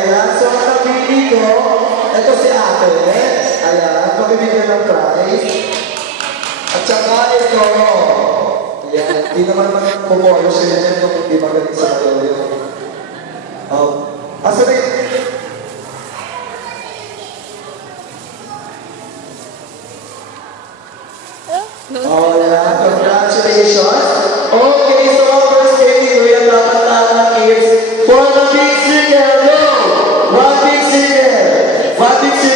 ayan. So, ang napili ko, ito si ate. Ayan, pabibigyan ng prize. At saka ito. Ayan, hindi naman pumolo siya yan kung hindi magaling sa kalawin. Asa rin? Oh, yeah. Congratulations.